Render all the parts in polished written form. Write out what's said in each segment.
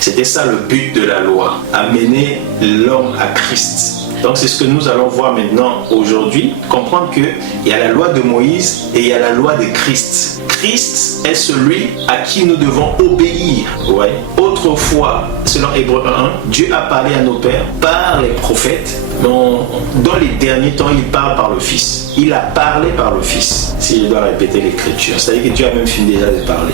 C'était ça le but de la loi, amener l'homme à Christ. Donc c'est ce que nous allons voir maintenant aujourd'hui, comprendre qu'il y a la loi de Moïse et il y a la loi de Christ. Christ est celui à qui nous devons obéir. Ouais. Autrefois, selon Hébreux 1, Dieu a parlé à nos pères par les prophètes. Dans les derniers temps, il parle par le Fils. Il a parlé par le Fils, si je dois répéter l'écriture. C'est-à-dire que Dieu a même fini déjà de parler.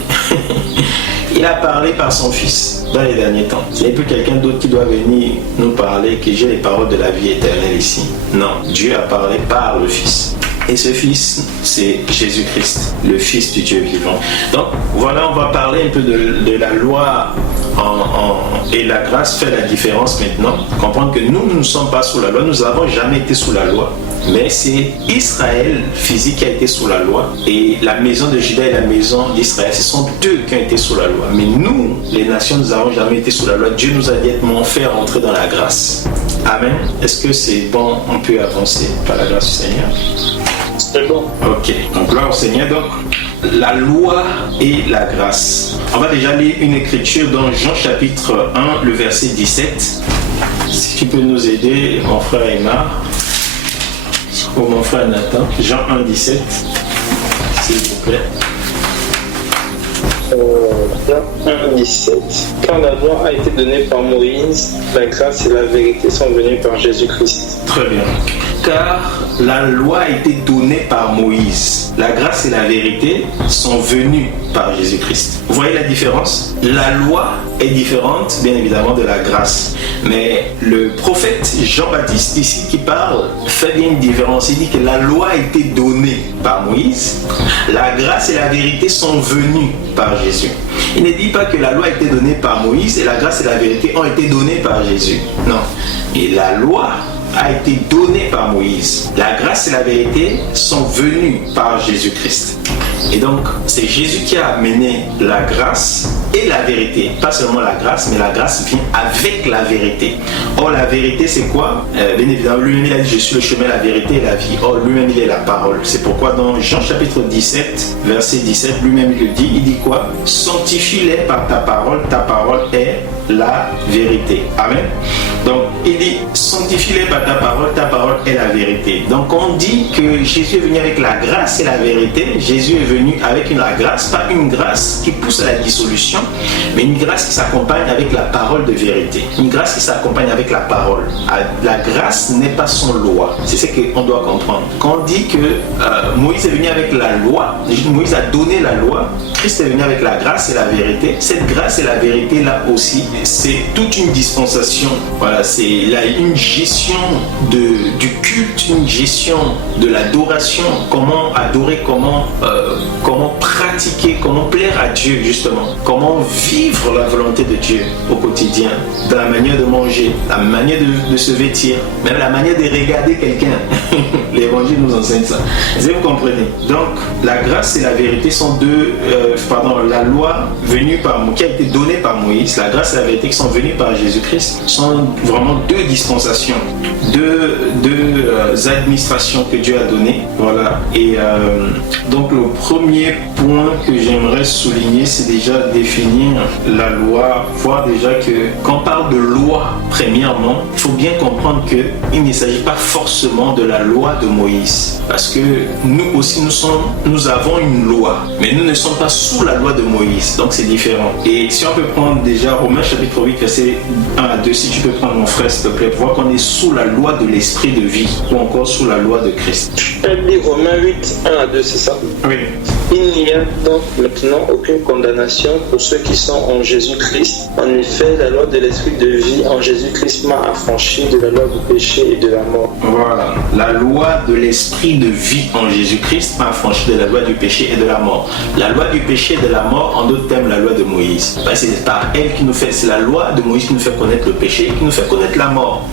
Il a parlé par son Fils dans les derniers temps. Il n'y a plus quelqu'un d'autre qui doit venir nous parler que j'ai les paroles de la vie éternelle ici. Non, Dieu a parlé par le Fils. Et ce Fils, c'est Jésus-Christ, le Fils du Dieu vivant. Donc voilà, on va parler un peu de la loi et la grâce fait la différence maintenant. Comprendre que nous ne sommes pas sous la loi, nous n'avons jamais été sous la loi. Mais c'est Israël physique qui a été sous la loi et la maison de Juda et la maison d'Israël, ce sont deux qui ont été sous la loi. Mais nous, les nations, nous n'avons jamais été sous la loi. Dieu nous a directement fait rentrer dans la grâce. Amen. Est-ce que c'est bon? On peut avancer par la grâce du Seigneur? C'est bon. Ok. Donc gloire au Seigneur. Donc la loi et la grâce. On va déjà lire une écriture dans Jean chapitre 1, le verset 17. Si tu peux nous aider, mon frère Aymar. Ou mon frère Nathan, Jean 1, 17, s'il vous plaît. Jean 1, 17. Quand la loi a été donnée par Moïse, la grâce et la vérité sont venues par Jésus-Christ. Très bien. Car la loi a été donnée par Moïse. La grâce et la vérité sont venues par Jésus-Christ. Vous voyez la différence? La loi est différente, bien évidemment, de la grâce. Mais le prophète Jean-Baptiste, ici, qui parle, fait bien une différence. Il dit que la loi a été donnée par Moïse. La grâce et la vérité sont venues par Jésus. Il ne dit pas que la loi a été donnée par Moïse et la grâce et la vérité ont été données par Jésus. Non. Et la loi a été donnée par Moïse. La grâce et la vérité sont venues par Jésus-Christ. Et donc, c'est Jésus qui a amené la grâce et la vérité. Pas seulement la grâce, mais la grâce vient avec la vérité. Or, la vérité, c'est quoi? Bien évidemment, lui-même, il a dit, je suis le chemin, la vérité et la vie. Or, lui-même, il est la parole. C'est pourquoi dans Jean chapitre 17, verset 17, lui-même, il le dit. Il dit quoi? Sanctifie-les par ta parole est la vérité. Amen. Donc, il dit, sanctifie-les par ta parole est la vérité. Donc, on dit que Jésus est venu avec la grâce et la vérité. Jésus est venu avec la grâce, pas une grâce qui pousse à la dissolution, mais une grâce qui s'accompagne avec la parole de vérité. Une grâce qui s'accompagne avec la parole. La grâce n'est pas sans loi. C'est ce qu'on doit comprendre. Quand on dit que Moïse est venu avec la loi, Moïse a donné la loi, Christ est venu avec la grâce et la vérité. Cette grâce et la vérité là aussi, c'est toute une dispensation. Voilà, c'est là une gestion du culte, une gestion de l'adoration, comment adorer, comment pratiquer, comment plaire à Dieu justement, comment vivre la volonté de Dieu au quotidien, dans la manière de manger, la manière de se vêtir, même la manière de regarder quelqu'un. L'évangile nous enseigne ça. Est-ce que vous comprenez? Donc la grâce et la vérité sont la loi qui a été donnée par Moïse, la grâce et la vérité qui sont venues par Jésus-Christ sont vraiment deux dispensations, deux administrations que Dieu a données. Voilà. Et donc le premier point que j'aimerais souligner, c'est déjà définir la loi, voir déjà que quand on parle de loi, premièrement, il faut bien comprendre qu'il ne s'agit pas forcément de la loi de Moïse. Parce que nous aussi, nous avons une loi, mais nous ne sommes pas sous la loi de Moïse. Donc c'est différent. Et si on peut prendre déjà Romains chapitre 8, verset 1 à 2, si tu peux prendre mon frère, s'il te plaît, pour voir qu'on est sous la loi de l'esprit de vie, ou encore sous la loi de Christ. Elle dit Romains 8, 1 à 2, c'est ça? Oui. Il n'y a donc maintenant aucune condamnation pour ceux qui sont en Jésus-Christ. En effet, la loi de l'esprit de vie en Jésus-Christ m'a affranchi de la loi du péché et de la mort. Voilà, la loi de l'esprit de vie en Jésus-Christ m'a affranchi de la loi du péché et de la mort. La loi du péché et de la mort, en d'autres termes, la loi de Moïse. C'est par elle qui nous fait, c'est la loi de Moïse qui nous fait connaître le péché et qui nous fait connaître la mort.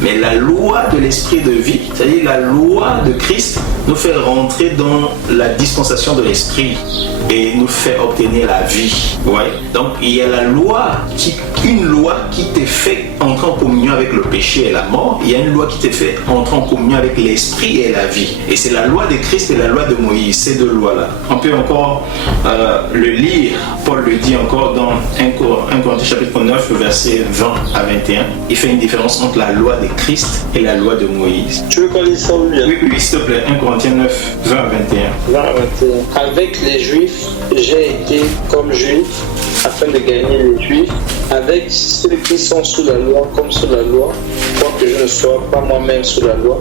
Mais la loi de l'esprit de vie, c'est-à-dire la loi de Christ, nous fait rentrer dans la dispensation dispensation de l'esprit et nous fait obtenir la vie. Ouais. Donc il y a la loi, une loi qui te fait entrer en communion avec le péché et la mort. Il y a une loi qui te fait entrer en communion avec l'esprit et la vie. Et c'est la loi de Christ et la loi de Moïse, ces deux lois-là. On peut encore le lire, Paul le dit encore dans 1 Corinthiens chapitre 9, versets 20 à 21. Il fait une différence entre la loi de Christ et la loi de Moïse. Tu veux qu'on lise ça ou bien? Oui, s'il te plaît, 1 Corinthiens 9, 20 à 21. 20 à 21. Avec les Juifs, j'ai été comme juif afin de gagner les Juifs. Avec ceux qui sont sous la loi comme sous la loi, quoique je ne sois pas moi-même sous la loi,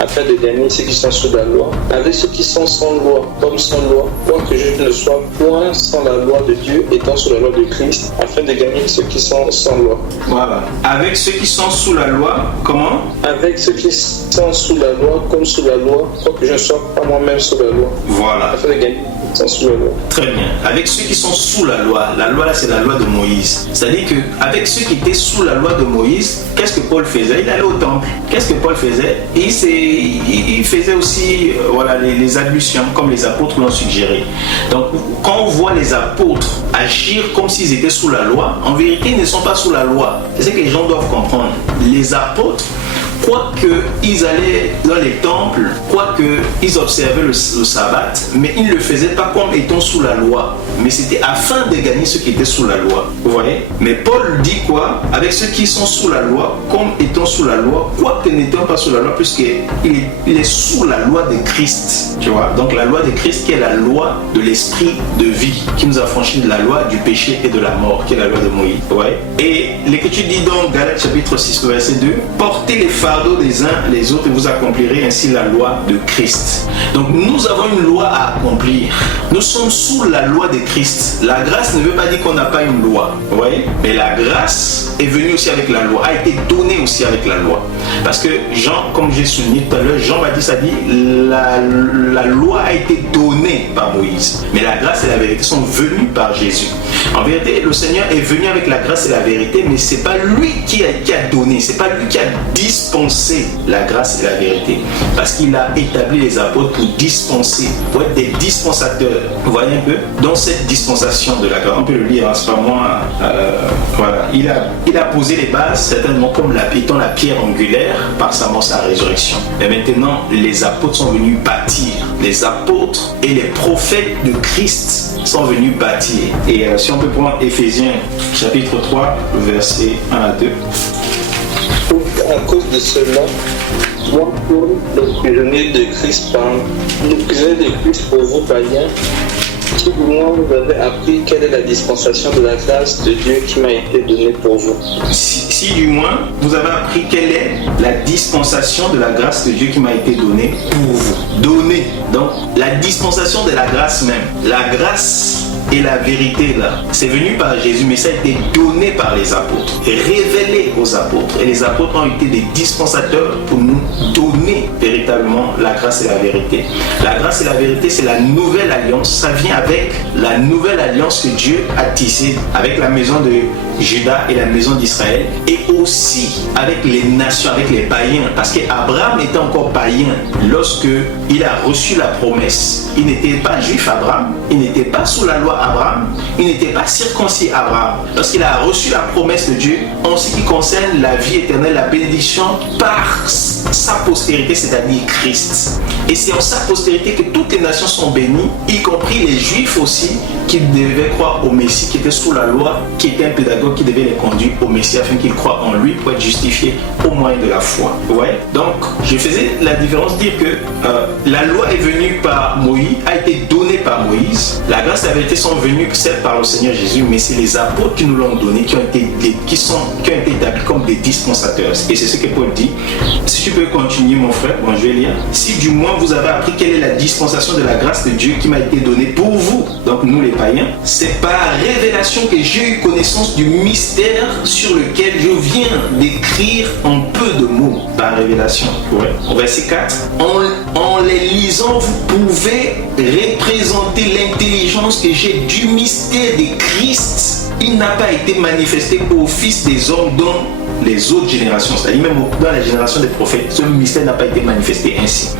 afin de gagner ceux qui sont sous la loi. Avec ceux qui sont sans loi comme sans loi, quoique je ne sois point sans la loi de Dieu, étant sous la loi de Christ, afin de gagner ceux qui sont sans loi. Voilà. Avec ceux qui sont sous la loi, comment? Avec ceux qui sont sous la loi comme sous la loi, quoique je ne sois pas moi-même sous la loi. Voilà. Afin de gagner ceux qui sont sous la loi. Très bien. Avec ceux qui sont sous la loi là c'est la loi de Moïse. C'est-à-dire qu'avec ceux qui étaient sous la loi de Moïse, qu'est-ce que Paul faisait? Il allait au temple. Qu'est-ce que Paul faisait? Il faisait aussi les ablutions comme les apôtres l'ont suggéré. Donc quand on voit les apôtres agir comme s'ils étaient sous la loi, en vérité ils ne sont pas sous la loi. C'est ce que les gens doivent comprendre. Les apôtres, quoique ils allaient dans les temples, quoique ils observaient le sabbat, mais ils ne le faisaient pas comme étant sous la loi, mais c'était afin de gagner ceux qui étaient sous la loi. Vous voyez? Mais Paul dit quoi? Avec ceux qui sont sous la loi, comme étant sous la loi, quoique n'étant pas sous la loi, puisqu'il est sous la loi de Christ. Tu vois? Donc la loi de Christ qui est la loi de l'esprit de vie, qui nous a franchi de la loi du péché et de la mort, qui est la loi de Moïse. Ouais. Et l'Écriture dit donc, Galates chapitre 6, verset 2, portez les fardeaux des uns les autres et vous accomplirez ainsi la loi de Christ. Donc nous avons une loi à accomplir. Nous sommes sous la loi de Christ. La grâce ne veut pas dire qu'on n'a pas une loi. Vous voyez? Mais la grâce est venue aussi avec la loi, a été donnée aussi avec la loi. Parce que Jean, comme j'ai souligné tout à l'heure, Jean-Baptiste a dit la loi a été donnée par Moïse. Mais la grâce et la vérité sont venues par Jésus. En vérité, le Seigneur est venu avec la grâce et la vérité, mais c'est pas lui qui a donné, c'est pas lui qui a dispensé la grâce et la vérité. Parce qu'il a établi les apôtres pour dispenser, pour être des dispensateurs. Vous voyez un peu? Dans cette dispensation de la grâce, on peut le lire, hein, c'est pas moi. Voilà. Il a posé les bases, certainement comme étant la pierre angulaire par sa mort, sa résurrection. Et maintenant, les apôtres sont venus bâtir. Les apôtres et les prophètes de Christ sont venus bâtir. Et si on peut prendre Éphésiens chapitre 3, versets 1 à 2. À cause de cela, moi, Paul, le prisonnier de Christ pour vous païens, si du moins vous avez appris quelle est la dispensation de la grâce de Dieu qui m'a été donnée pour vous. Si du moins vous avez appris quelle est la dispensation de la grâce de Dieu qui m'a été donnée pour vous. Donnée. Donc la dispensation de la grâce même. La grâce et la vérité là, c'est venu par Jésus, mais ça a été donné par les apôtres, révélé aux apôtres. Et les apôtres ont été des dispensateurs pour nous donner véritablement la grâce et la vérité. La grâce et la vérité, c'est la nouvelle alliance. Ça vient avec la nouvelle alliance que Dieu a tissée avec la maison de Juda et la maison d'Israël, et aussi avec les nations, avec les païens, parce qu'Abraham était encore païen lorsque il a reçu la promesse. Il n'était pas juif Abraham, il n'était pas sous la loi Abraham, il n'était pas circoncis Abraham. Lorsqu'il a reçu la promesse de Dieu en ce qui concerne la vie éternelle, la bénédiction par sa postérité, c'est-à-dire Christ. Et c'est en sa postérité que toutes les nations sont bénies, y compris les juifs aussi, qui devaient croire au Messie, qui était sous la loi, qui était un pédagogue qui devait les conduire au Messie afin qu'ils croient en lui pour être justifiés au moyen de la foi. Ouais. Donc, je faisais la différence, dire que la loi est venue par Moïse, a été donnée par Moïse. La grâce et la vérité sont venues, certes, par le Seigneur Jésus, mais c'est les apôtres qui nous l'ont donné, qui ont été établis comme des dispensateurs. Et c'est ce que Paul dit. Si tu peux continuer, mon frère, bon, je vais lire. Si du moins vous avez appris quelle est la dispensation de la grâce de Dieu qui m'a été donnée pour vous, donc nous les païens, c'est par révélation que j'ai eu connaissance du mystère sur lequel je viens d'écrire en peu de mots par révélation. Ouais. Au verset 4, en les lisant, vous pouvez représenter l'intelligence que j'ai du mystère de Christ. Il n'a pas été manifesté au Fils des hommes dans les autres générations, c'est-à-dire même dans la génération des prophètes, ce mystère n'a pas été manifesté ainsi.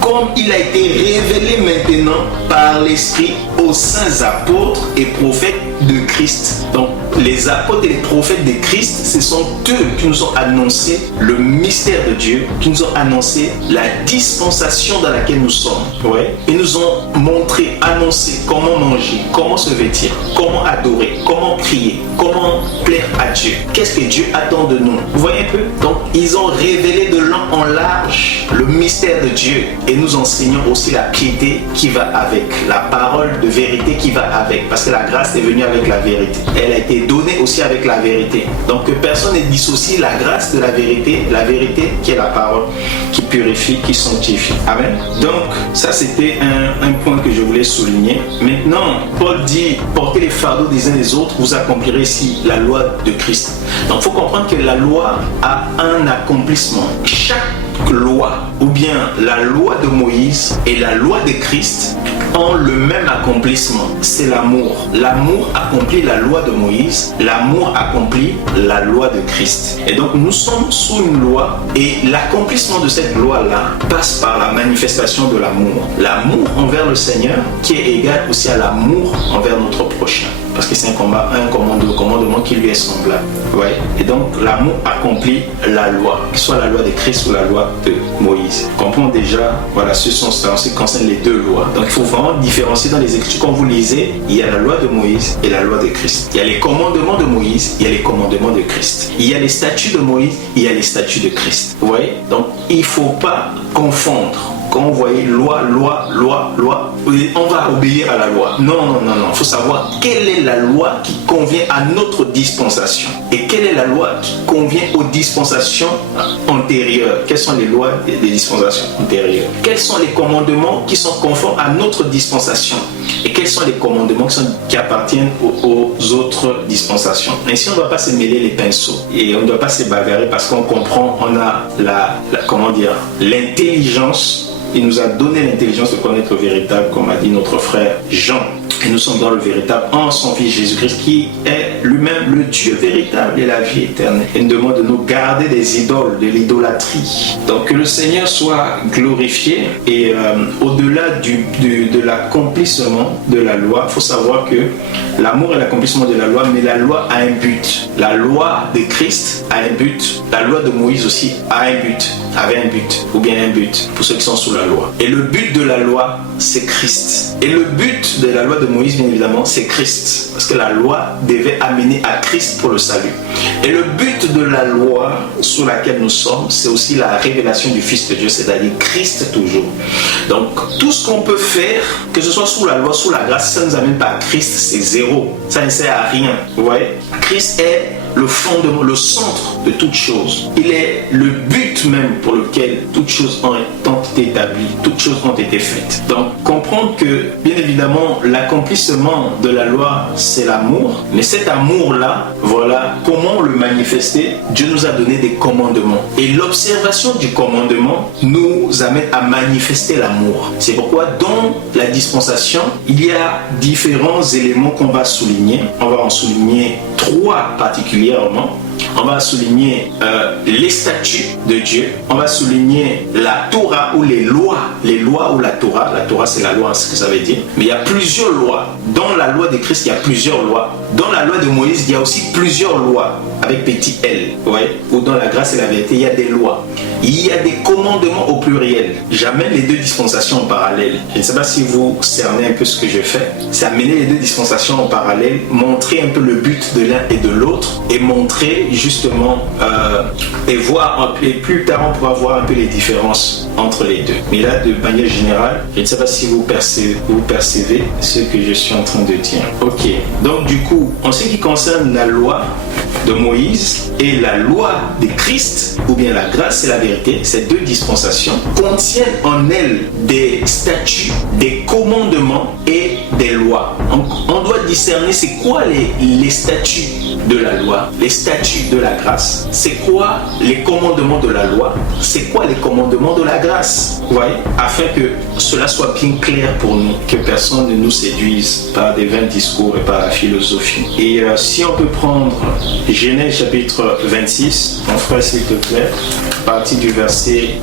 Comme il a été révélé maintenant par l'Esprit aux saints apôtres et prophètes de Christ. Donc, les apôtres et les prophètes de Christ, ce sont eux qui nous ont annoncé le mystère de Dieu, qui nous ont annoncé la dispensation dans laquelle nous sommes. Ouais. Ils nous ont montré, annoncé comment manger, comment se vêtir, comment adorer, comment prier, comment plaire à Dieu. Qu'est-ce que Dieu attend de nous? Vous voyez un peu? Donc, ils ont révélé de long en large le mystère de Dieu et nous enseignons aussi la piété qui va avec, la parole de vérité qui va avec, parce que la grâce est venue avec la vérité. Elle a été donnée aussi avec la vérité. Donc que personne ne dissocie la grâce de la vérité qui est la parole, qui purifie, qui sanctifie. Amen. Donc ça c'était un point que je voulais souligner. Maintenant, Paul dit, portez les fardeaux des uns des autres, vous accomplirez ici la loi de Christ. Donc il faut comprendre que la loi a un accomplissement. Chaque loi, ou bien la loi de Moïse et la loi de Christ ont le même accomplissement, c'est l'amour. L'amour accomplit la loi de Moïse, l'amour accomplit la loi de Christ. Et donc nous sommes sous une loi et l'accomplissement de cette loi-là passe par la manifestation de l'amour. L'amour envers le Seigneur qui est égal aussi à l'amour envers notre prochain. Parce que c'est un commandement qui lui est semblable. Ouais. Et donc l'amour accomplit la loi, que ce soit la loi de Christ ou la loi de Moïse. Comprends déjà, voilà, ce qui concerne les deux lois. Donc il faut vraiment différencier dans les Écritures. Quand vous lisez, il y a la loi de Moïse et la loi de Christ. Il y a les commandements de Moïse, il y a les commandements de Christ. Il y a les statuts de Moïse, il y a les statuts de Christ. Vous voyez? Donc il ne faut pas confondre. Quand vous voyez loi, on va obéir à la loi. Non. Il faut savoir quelle est la loi qui convient à notre dispensation et quelle est la loi qui convient aux dispensations antérieures. Quelles sont les lois des dispensations antérieures? Quels sont les commandements qui sont conformes à notre dispensation et quels sont les commandements qui appartiennent aux autres dispensations? Ainsi, on ne doit pas se mêler les pinceaux et on ne doit pas se bagarrer parce qu'on comprend, on a l'intelligence. Il nous a donné l'intelligence de connaître le véritable, comme a dit notre frère Jean. Et nous sommes dans le véritable en son Fils Jésus-Christ, qui est lui-même le Dieu véritable et la vie éternelle. Il nous demande de nous garder des idoles, de l'idolâtrie. Donc que le Seigneur soit glorifié. Et au-delà de l'accomplissement de la loi, il faut savoir que l'amour est l'accomplissement de la loi, mais la loi a un but. La loi de Christ a un but. La loi de Moïse aussi a un but, avait un but, ou bien un but, pour ceux qui sont sous la loi. Et le but de la loi, c'est Christ. Et le but de la loi de Moïse, bien évidemment, c'est Christ. Parce que la loi devait amener à Christ pour le salut. Et le but de la loi sous laquelle nous sommes, c'est aussi la révélation du Fils de Dieu, c'est-à-dire Christ toujours. Donc, tout ce qu'on peut faire, que ce soit sous la loi, sous la grâce, ça ne nous amène pas à Christ, c'est zéro. Ça ne sert à rien. Vous voyez? Christ est le fondement, le centre de toutes choses. Il est le but même pour lequel toutes choses ont été établies, toutes choses ont été faites. Donc, comprendre que, bien évidemment, l'accomplissement de la loi, c'est l'amour. Mais cet amour-là, voilà, comment le manifester? Dieu nous a donné des commandements. Et l'observation du commandement nous amène à manifester l'amour. C'est pourquoi, dans la dispensation, il y a différents éléments qu'on va souligner. On va en souligner 3 particulièrement. On va souligner les statuts de Dieu. On va souligner la Torah ou les lois ou la Torah. La Torah, c'est la loi, c'est ce que ça veut dire. Mais il y a plusieurs lois. Dans la loi de Christ, il y a plusieurs lois. Dans la loi de Moïse, il y a aussi plusieurs lois avec petit L. Ouais. Ou dans la grâce et la vérité, il y a des lois. Il y a des commandements au pluriel. J'amène les deux dispensations en parallèle. Je ne sais pas si vous cernez un peu ce que je fais. C'est amener les deux dispensations en parallèle, montrer un peu le but de l'un et de l'autre et montrer justement et voir un peu, et plus tard on pourra voir un peu les différences entre les deux. Mais là, de manière générale, je ne sais pas si vous percevez ce que je suis en train de dire. Ok, donc du coup, en ce qui concerne la loi, de Moïse et la loi de Christ, ou bien la grâce et la vérité, ces deux dispensations contiennent en elles des statuts, des commandements et des lois. On doit discerner c'est quoi les statuts de la loi, les statuts de la grâce, c'est quoi les commandements de la loi, c'est quoi les commandements de la grâce, vous voyez, afin que cela soit bien clair pour nous, que personne ne nous séduise par des vains discours et par la philosophie. Et si on peut prendre Genèse chapitre 26, mon frère s'il te plaît, à partir du verset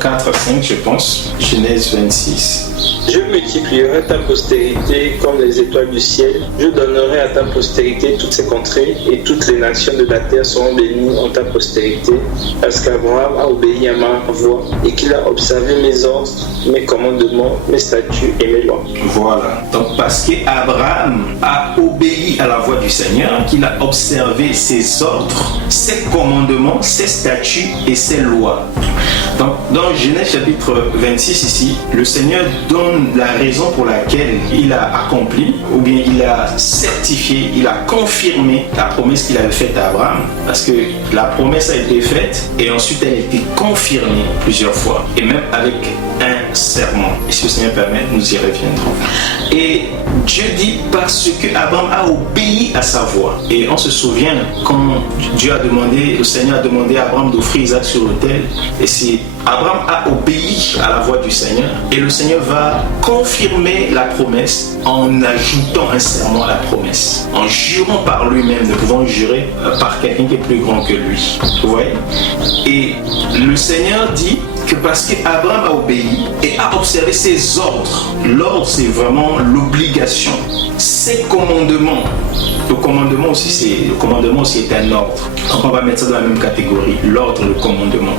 4 à 5 je pense, Genèse 26. Je multiplierai ta postérité comme les étoiles du ciel. Je donnerai à ta postérité toutes ces contrées et toutes les nations de la terre seront bénies en ta postérité. Parce qu'Abraham a obéi à ma voix et qu'il a observé mes ordres, mes commandements, mes statuts et mes lois. Voilà. Donc parce qu'Abraham a obéi à la voix du Seigneur, qu'il a observé ses ordres, ses commandements, ses statuts et ses lois. Donc, dans Genèse chapitre 26 ici, le Seigneur donne la raison pour laquelle il a accompli, ou bien il a certifié, il a confirmé la promesse qu'il avait faite à Abraham. Parce que la promesse a été faite et ensuite elle a été confirmée plusieurs fois, et même avec un serment. Et si le Seigneur permet, nous y reviendrons. Et Dieu dit parce que Abraham a obéi à sa voix. Et on se souvient quand Dieu a demandé, le Seigneur a demandé à Abraham d'offrir Isaac sur l'autel. Et si Abraham a obéi à la voix du Seigneur, et le Seigneur va confirmer la promesse en ajoutant un serment à la promesse, en jurant par lui-même, ne pouvant jurer par quelqu'un qui est plus grand que lui. Vous voyez? Et le Seigneur dit que parce qu'Abraham a obéi et a observé ses ordres, l'ordre c'est vraiment l'obligation, ses commandements. Le commandement aussi est un ordre. Donc on va mettre ça dans la même catégorie, l'ordre, le commandement.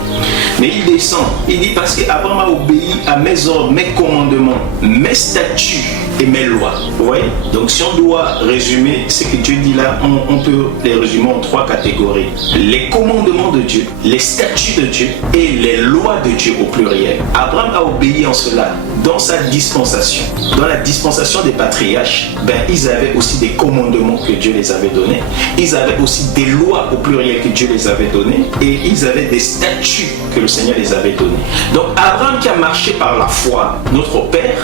Mais il descend, il dit parce qu'Abraham a obéi à mes ordres, mes commandements, mes statuts et mes lois. Vous voyez? Donc si on doit résumer ce que Dieu dit là, on peut les résumer en trois catégories. Les commandements de Dieu, les statuts de Dieu et les lois de Dieu au pluriel. Abraham a obéi en cela dans sa dispensation. Dans la dispensation des patriarches, ils avaient aussi des commandements que Dieu les avait donnés. Ils avaient aussi des lois au pluriel que Dieu les avait données. Et ils avaient des statuts que le Seigneur les avait donnés. Donc Abraham qui a marché par la foi, notre Père,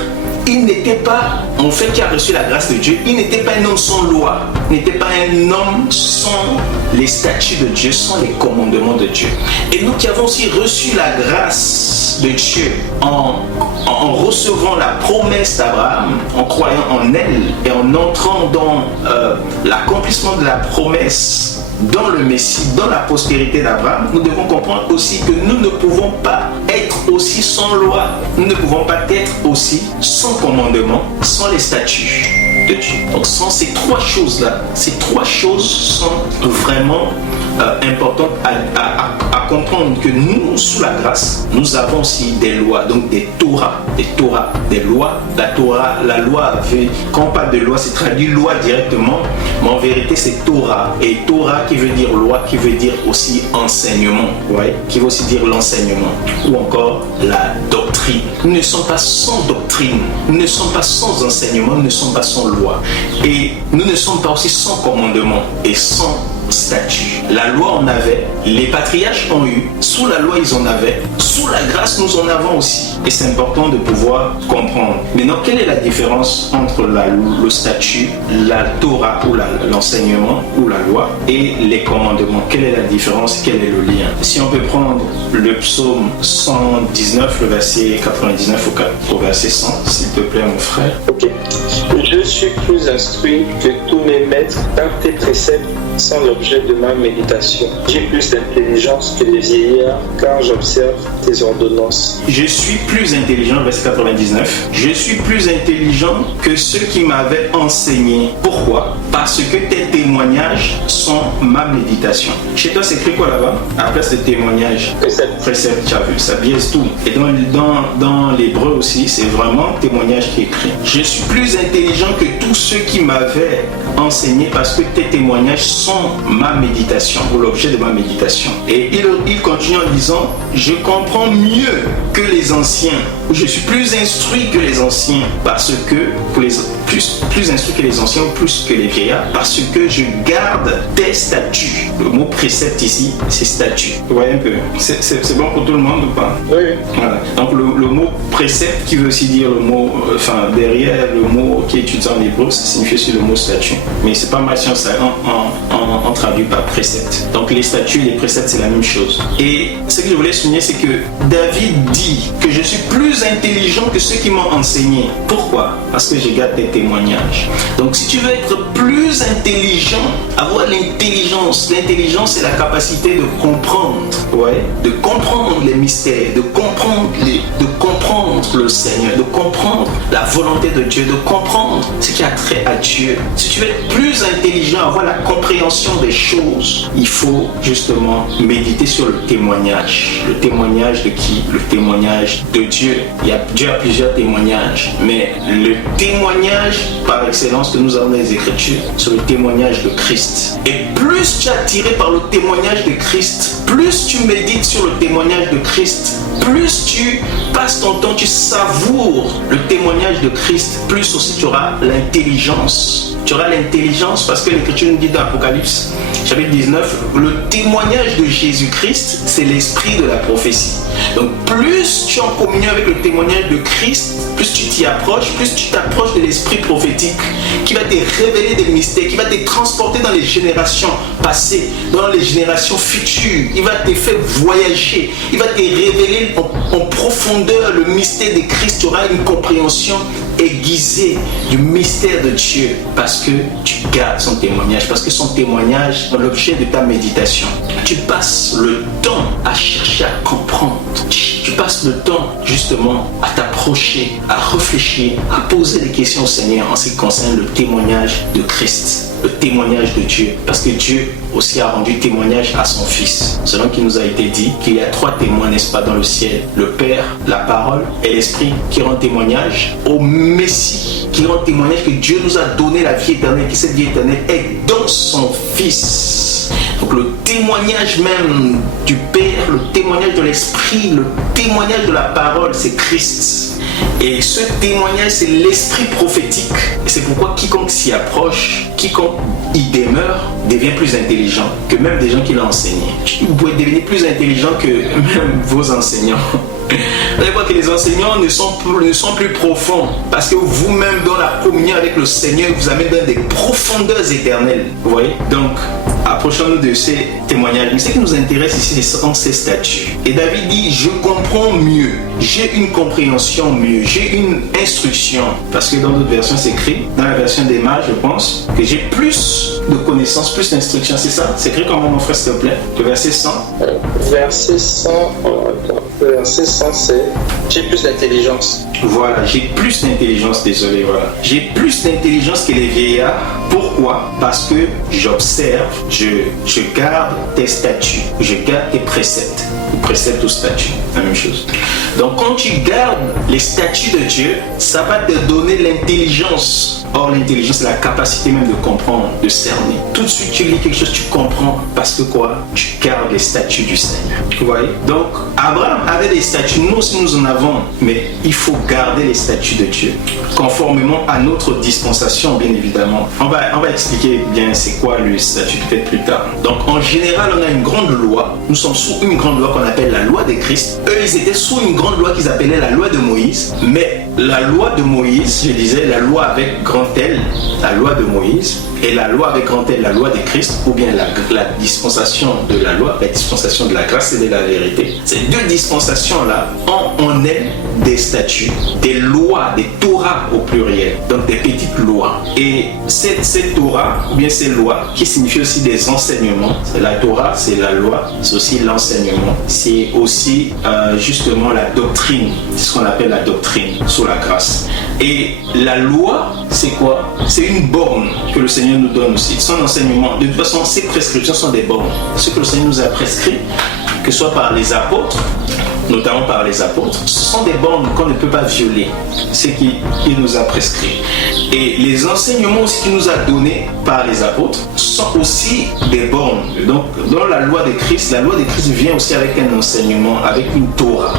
il n'était pas, en fait, qui a reçu la grâce de Dieu, il n'était pas un homme sans loi, il n'était pas un homme sans les statuts de Dieu, sans les commandements de Dieu. Et nous qui avons aussi reçu la grâce de Dieu en recevant la promesse d'Abraham, en croyant en elle et en entrant dans l'accomplissement de la promesse dans le Messie, dans la postérité d'Abraham, nous devons comprendre aussi que nous ne pouvons pas être aussi sans loi. Nous ne pouvons pas être aussi sans commandement, sans les statuts de Dieu. Donc sans ces trois choses-là, ces trois choses sont vraiment importantes à comprendre que nous, sous la grâce, nous avons aussi des lois, donc des Torah, des lois. La loi, quand on parle de loi, c'est traduit loi directement, mais en vérité c'est Torah. Et Torah qui veut dire loi, qui veut dire aussi enseignement, ouais, qui veut aussi dire l'enseignement, ou encore la doctrine. Nous ne sommes pas sans doctrine, nous ne sommes pas sans enseignement, nous ne sommes pas sans loi. Et nous ne sommes pas aussi sans commandement et sans statut. La loi en avait, les patriarches ont eu, sous la loi ils en avaient, sous la grâce nous en avons aussi. Et c'est important de pouvoir comprendre. Maintenant, quelle est la différence entre le statut, la Torah ou l'enseignement ou la loi et les commandements? Quelle est la différence? Quel est le lien? Si on peut prendre le psaume 119, le verset 99 au verset 100, s'il te plaît mon frère. Ok. Je suis plus instruit que tous mes maîtres dans tes préceptes sont l'objet de ma méditation. J'ai plus d'intelligence que les vieillards car j'observe tes ordonnances. Je suis plus intelligent, verset 99. Je suis plus intelligent que ceux qui m'avaient enseigné. Pourquoi? Parce que tes témoignages sont ma méditation. Chez toi, c'est écrit quoi là-bas? À la place de témoignages. Précepte, tu as vu, ça biaise tout. Et dans l'hébreu aussi, c'est vraiment témoignage qui est écrit. Je suis plus intelligent intelligent que tous ceux qui m'avaient enseigné parce que tes témoignages sont ma méditation ou l'objet de ma méditation. Et il continue en disant, je comprends mieux que les anciens, ou je suis plus instruit que les anciens parce que, plus instruit que les anciens ou plus que les vieillards, parce que je garde tes statuts. Le mot précepte ici, c'est statut. Vous voyez un peu, c'est bon pour tout le monde ou pas? Oui. Voilà. Donc le mot précepte qui veut aussi dire le mot, derrière le mot qui est utilisé en hébreu, ça signifie aussi le mot statut. Mais c'est pas mal si on traduit par précepte. Donc les statuts et les préceptes, c'est la même chose. Et ce que je voulais souligner, c'est que David dit que je suis plus intelligent que ceux qui m'ont enseigné. Pourquoi? Parce que je garde tes témoignages. Donc si tu veux être plus intelligent, avoir l'intelligence c'est la capacité de comprendre, de comprendre les mystères, de comprendre le Seigneur, de comprendre la volonté de Dieu, de comprendre ce qui a trait à Dieu. Si tu veux être plus intelligent, avoir la compréhension des choses, il faut justement méditer sur le témoignage. Le témoignage de qui? Le témoignage de Dieu. Dieu a plusieurs témoignages, mais le témoignage par excellence que nous avons dans les Écritures, c'est le témoignage de Christ. Et plus tu es attiré par le témoignage de Christ, plus tu médites sur le témoignage de Christ, plus tu passes ton temps, tu savoures le témoignage de Christ, plus aussi tu auras l'intelligence. Tu auras l'intelligence parce que l'Écriture nous dit dans Apocalypse, chapitre 19, le témoignage de Jésus-Christ, c'est l'esprit de la prophétie. Donc plus tu es en communion avec le témoignage de Christ, plus tu t'y approches, plus tu t'approches de l'esprit prophétique qui va te révéler des mystères, qui va te transporter dans les générations passées, dans les générations futures. Il va te faire voyager, il va te révéler en profondeur le mystère de Christ. Tu auras une compréhension aiguisée du mystère de Dieu parce que tu gardes son témoignage, parce que son témoignage est l'objet de ta méditation. Tu passes le temps à chercher à comprendre. Tu passes le temps justement à t'approcher, à réfléchir, à poser des questions au Seigneur en ce qui concerne le témoignage de Christ, le témoignage de Dieu. Parce que Dieu aussi a rendu témoignage à son Fils. Selon qu'il nous a été dit qu'il y a 3 témoins, n'est-ce pas, dans le ciel. Le Père, la parole et l'Esprit qui rend témoignage au Messie, qui rend témoignage que Dieu nous a donné la vie éternelle, que cette vie éternelle est dans son Fils. Donc le témoignage même du Père, le témoignage de l'Esprit, le témoignage de la parole, c'est Christ. Et ce témoignage, c'est l'esprit prophétique. Et c'est pourquoi quiconque s'y approche, quiconque y demeure, devient plus intelligent que même des gens qui l'ont enseigné. Vous pouvez devenir plus intelligent que même vos enseignants. Vous allez voir que les enseignants ne sont plus profonds parce que vous-même dans la communion avec le Seigneur vous amène dans des profondeurs éternelles. Vous voyez? Donc, approchons-nous de ces témoignages. Mais ce qui nous intéresse ici, ce sont ces statuts. Et David dit, je comprends mieux, j'ai une compréhension mieux, j'ai une instruction. Parce que dans d'autres versions, c'est écrit, dans la version des mages, je pense, que j'ai plus de connaissances, plus d'instructions. C'est ça? C'est écrit comment, mon frère, s'il te plaît? Le verset 100. Verset 100, verset 100, c'est j'ai plus d'intelligence. Voilà, j'ai plus d'intelligence, désolé, voilà. J'ai plus d'intelligence que les vieillards. Pourquoi? Parce que j'observe, je garde tes statuts, je garde tes préceptes. Préceptes ou statuts, la même chose. Donc quand tu gardes les statuts de Dieu, ça va te donner l'intelligence. Or l'intelligence, c'est la capacité même de comprendre, de cerner. Tout de suite tu lis quelque chose, tu comprends parce que quoi? Tu gardes les statuts du Seigneur. Vous voyez? Donc Abraham avait des statuts, nous aussi nous en avons, mais il faut garder les statuts de Dieu, conformément à notre dispensation, bien évidemment. On va expliquer bien c'est quoi le statut peut-être plus tard. Donc en général, on a une grande loi. Nous sommes sous une grande loi qu'on appelle la loi de Christ. Eux, ils étaient sous une grande loi qu'ils appelaient la loi de Moïse. Mais la loi de Moïse, je disais, la loi avec grand L, la loi de Moïse, et la loi avec grand L, la loi de Christ, ou bien la dispensation de la loi, la dispensation de la grâce et de la vérité. Ces deux dispensations-là ont est des statuts, des lois, des Torahs au pluriel, donc des petites lois. Et cette Torah, ou bien ces lois, qui signifient aussi des enseignements, la Torah, c'est la loi, c'est aussi l'enseignement, c'est aussi justement la doctrine, c'est ce qu'on appelle la doctrine sous la grâce. Et la loi, c'est quoi? C'est une borne que le Seigneur nous donne aussi. Son enseignement, de toute façon, ces prescriptions sont des bornes. Ce que le Seigneur nous a prescrit, que ce soit par les apôtres notamment par les apôtres, ce sont des bornes qu'on ne peut pas violer, ce qu'il nous a prescrit. Et les enseignements aussi qu'il nous a donnés par les apôtres sont aussi des bornes. Donc, dans la loi de Christ vient aussi avec un enseignement, avec une Torah.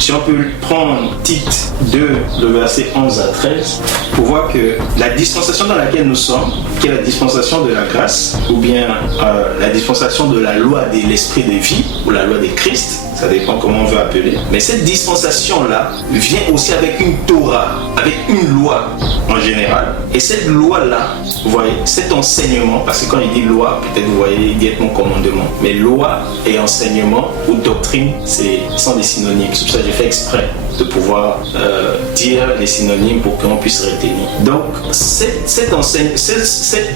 Si on peut prendre Tite 2, le verset 11 à 13, pour voir que la dispensation dans laquelle nous sommes, qui est la dispensation de la grâce, ou bien la dispensation de la loi de l'esprit de vie, ou la loi de Christ, ça dépend comment on veut appeler. Mais cette dispensation-là vient aussi avec une Torah, avec une loi en général. Et cette loi-là, vous voyez, cet enseignement, parce que quand il dit loi, peut-être vous voyez directement commandement. Mais loi et enseignement ou doctrine, sont des synonymes. C'est pour ça que j'ai fait exprès de pouvoir dire les synonymes pour qu'on puisse retenir. Donc, cette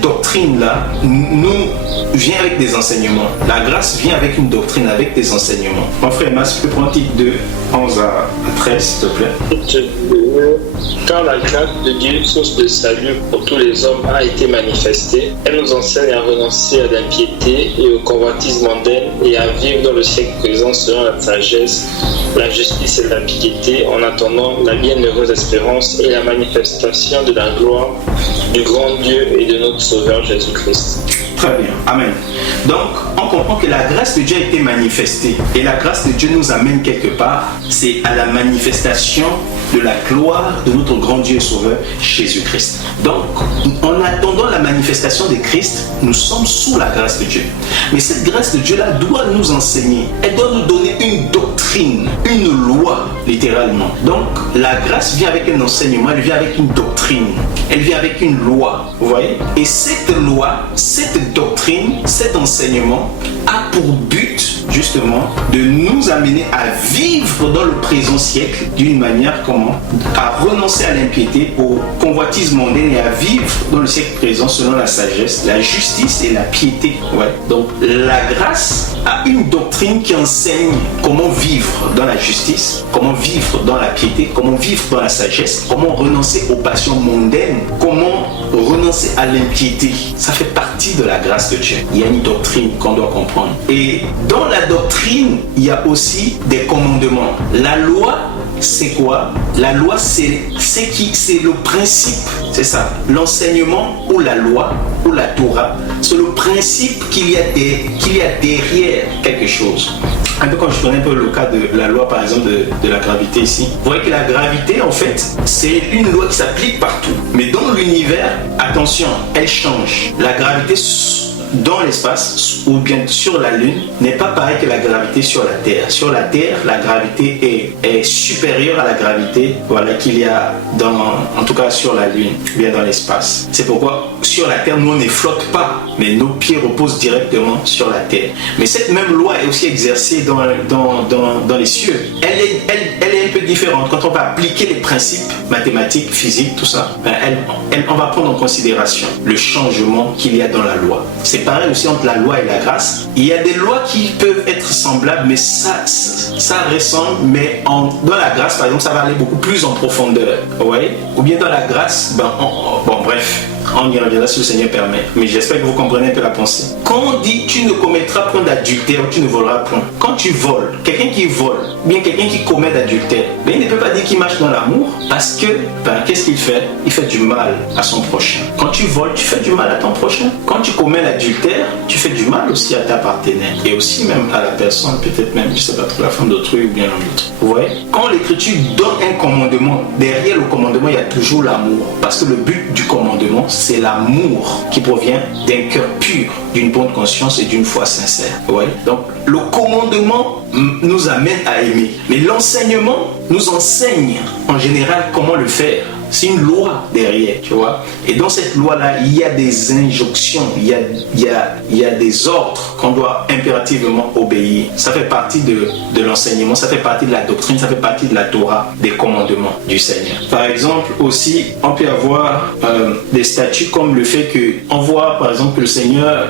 doctrine-là nous vient avec des enseignements. La grâce vient avec une doctrine, avec des enseignements. Mon frère Mas, tu peux prendre Tite 2, 11 à 13, s'il te plaît. Quand la grâce de Dieu, source de salut pour tous les hommes, a été manifestée, elle nous enseigne à renoncer à l'impiété et au convoitisme mondain et à vivre dans le siècle présent selon la sagesse, la justice et la piété, en attendant la bienheureuse espérance et la manifestation de la gloire du grand Dieu et de notre Sauveur Jésus-Christ. Très bien, amen. Donc, on comprend que la grâce de Dieu a été manifestée. Et la grâce de Dieu nous amène quelque part, c'est à la manifestation de la gloire de notre grand Dieu et Sauveur, Jésus-Christ. Donc, en attendant la manifestation de Christ, nous sommes sous la grâce de Dieu. Mais cette grâce de Dieu-là doit nous enseigner. Elle doit nous donner une doctrine, une loi, littéralement. Donc, la grâce vient avec un enseignement, elle vient avec une doctrine. Elle vient avec une loi, vous voyez. Et cette loi, cette doctrine, cet enseignement a pour but, justement, de nous amener à vivre dans le présent siècle d'une manière à renoncer à l'impiété, au convoitisme mondain et à vivre dans le siècle présent selon la sagesse, la justice et la piété. Ouais. Donc la grâce a une doctrine qui enseigne comment vivre dans la justice, comment vivre dans la piété, comment vivre dans la sagesse, comment renoncer aux passions mondaines, comment renoncer à l'impiété. Ça fait partie de la grâce de Dieu. Il y a une doctrine qu'on doit comprendre. Et dans la doctrine, il y a aussi des commandements. La loi, c'est quoi? La loi, c'est le principe, c'est ça. L'enseignement ou la loi ou la Torah, c'est le principe qu'il y a derrière quelque chose. Un peu quand je prenais un peu le cas de la loi, par exemple, de la gravité ici. Vous voyez que la gravité, en fait, c'est une loi qui s'applique partout. Mais dans l'univers, attention, elle change. La gravité dans l'espace ou bien sur la Lune n'est pas pareil que la gravité sur la Terre. Sur la Terre, la gravité est supérieure à la gravité qu'il y a en tout cas sur la Lune, bien dans l'espace. C'est pourquoi sur la Terre, nous on ne flotte pas, mais nos pieds reposent directement sur la Terre. Mais cette même loi est aussi exercée dans les cieux. Elle est un peu différente. Quand on va appliquer les principes mathématiques, physiques, tout ça, on va prendre en considération le changement qu'il y a dans la loi. C'est pareil aussi entre la loi et la grâce. Il y a des lois qui peuvent être semblables, mais ça ressemble, mais dans la grâce, par exemple, ça va aller beaucoup plus en profondeur. Vous voyez? Ou bien dans la grâce, bref. On y reviendra si le Seigneur permet. Mais j'espère que vous comprenez un peu la pensée. Quand on dit tu ne commettras point d'adultère, tu ne voleras point. Quand tu voles, quelqu'un qui vole, bien quelqu'un qui commet d'adultère, il ne peut pas dire qu'il marche dans l'amour parce que, qu'est-ce qu'il fait? Il fait du mal à son prochain. Quand tu voles, tu fais du mal à ton prochain. Quand tu commets l'adultère, tu fais du mal aussi à ta partenaire. Et aussi même à la personne, peut-être même, je ne sais pas trop, la femme d'autrui ou bien l'autre. Vous voyez? Quand l'Écriture donne un commandement, derrière le commandement, il y a toujours l'amour. Parce que le but du commandement, c'est l'amour qui provient d'un cœur pur, d'une bonne conscience et d'une foi sincère. Ouais. Donc, le commandement nous amène à aimer. Mais l'enseignement nous enseigne en général comment le faire. C'est une loi derrière, tu vois. Et dans cette loi-là, il y a des injonctions, il y a des ordres qu'on doit impérativement obéir. Ça fait partie de l'enseignement, ça fait partie de la doctrine, ça fait partie de la Torah, des commandements du Seigneur. Par exemple, aussi, on peut avoir des statuts comme le fait qu'on voit, par exemple, que le Seigneur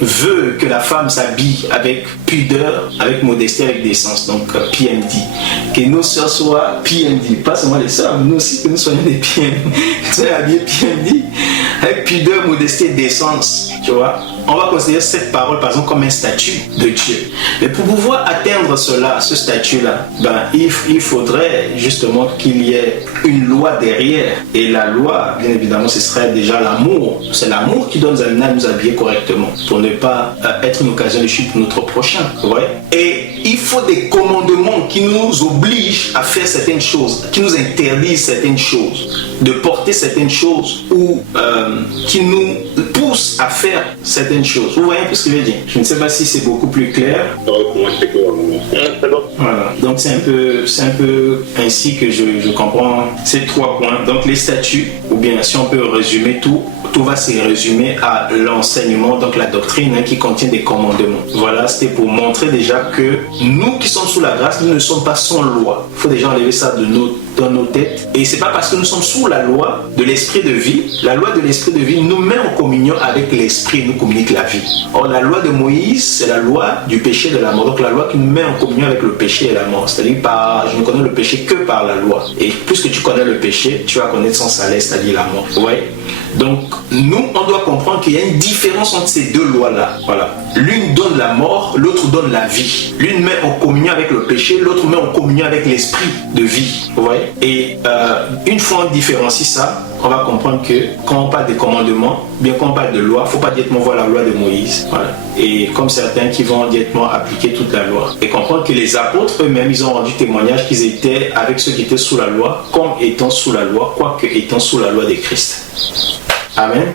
veut que la femme s'habille avec pudeur, avec modestie, avec décence. Donc, PMD. Que nos sœurs soient PMD. Pas seulement les sœurs, mais nous aussi, que nous soyons des PMD. Soyons habillés PMD avec pudeur, modestie et décence. Tu vois. on va considérer cette parole par exemple comme un statut de Dieu. Mais pour pouvoir atteindre cela, ce statut-là, il faudrait justement qu'il y ait une loi derrière. Et la loi, bien évidemment, ce serait déjà l'amour. C'est l'amour qui doit nous amener à nous habiller correctement pour ne pas être une occasion de chute pour notre prochain. Ouais. Et il faut des commandements qui nous obligent à faire certaines choses, qui nous interdisent certaines choses, de porter certaines choses ou qui nous poussent à faire certaines choses. Vous voyez un peu ce que je veux dire? Je ne sais pas si c'est beaucoup plus clair. Voilà. Donc c'est un peu ainsi que je comprends ces 3 points. Donc les statuts, ou bien si on peut résumer tout va se résumer à l'enseignement, donc la doctrine qui contient des commandements. Voilà, c'était pour montrer déjà que nous qui sommes sous la grâce, nous ne sommes pas sans loi. Il faut déjà enlever ça dans nos têtes. Et c'est pas parce que nous sommes sous la loi de l'esprit de vie, la loi de l'esprit de vie nous met en communion avec l'esprit, nous communique la vie. Or la loi de Moïse, c'est la loi du péché et de la mort. Donc la loi qui nous met en communion avec le péché et la mort. C'est-à-dire je ne connais le péché que par la loi. Et puisque tu connais le péché, tu vas connaître son salaire, c'est-à-dire la mort. Ouais. Donc nous, on doit comprendre qu'il y a une différence entre ces 2 lois-là. Voilà. L'une donne la mort, l'autre donne la vie. L'une met en communion avec le péché, l'autre met en communion avec l'esprit de vie. Vous voyez? Et une fois on différencie ça, on va comprendre que quand on parle des commandements, bien quand on parle de loi, il ne faut pas directement voir la loi de Moïse. Voilà. Et comme certains qui vont directement appliquer toute la loi. Et comprendre que les apôtres eux-mêmes, ils ont rendu témoignage qu'ils étaient avec ceux qui étaient sous la loi, comme étant sous la loi, quoique étant sous la loi de Christ. Amen.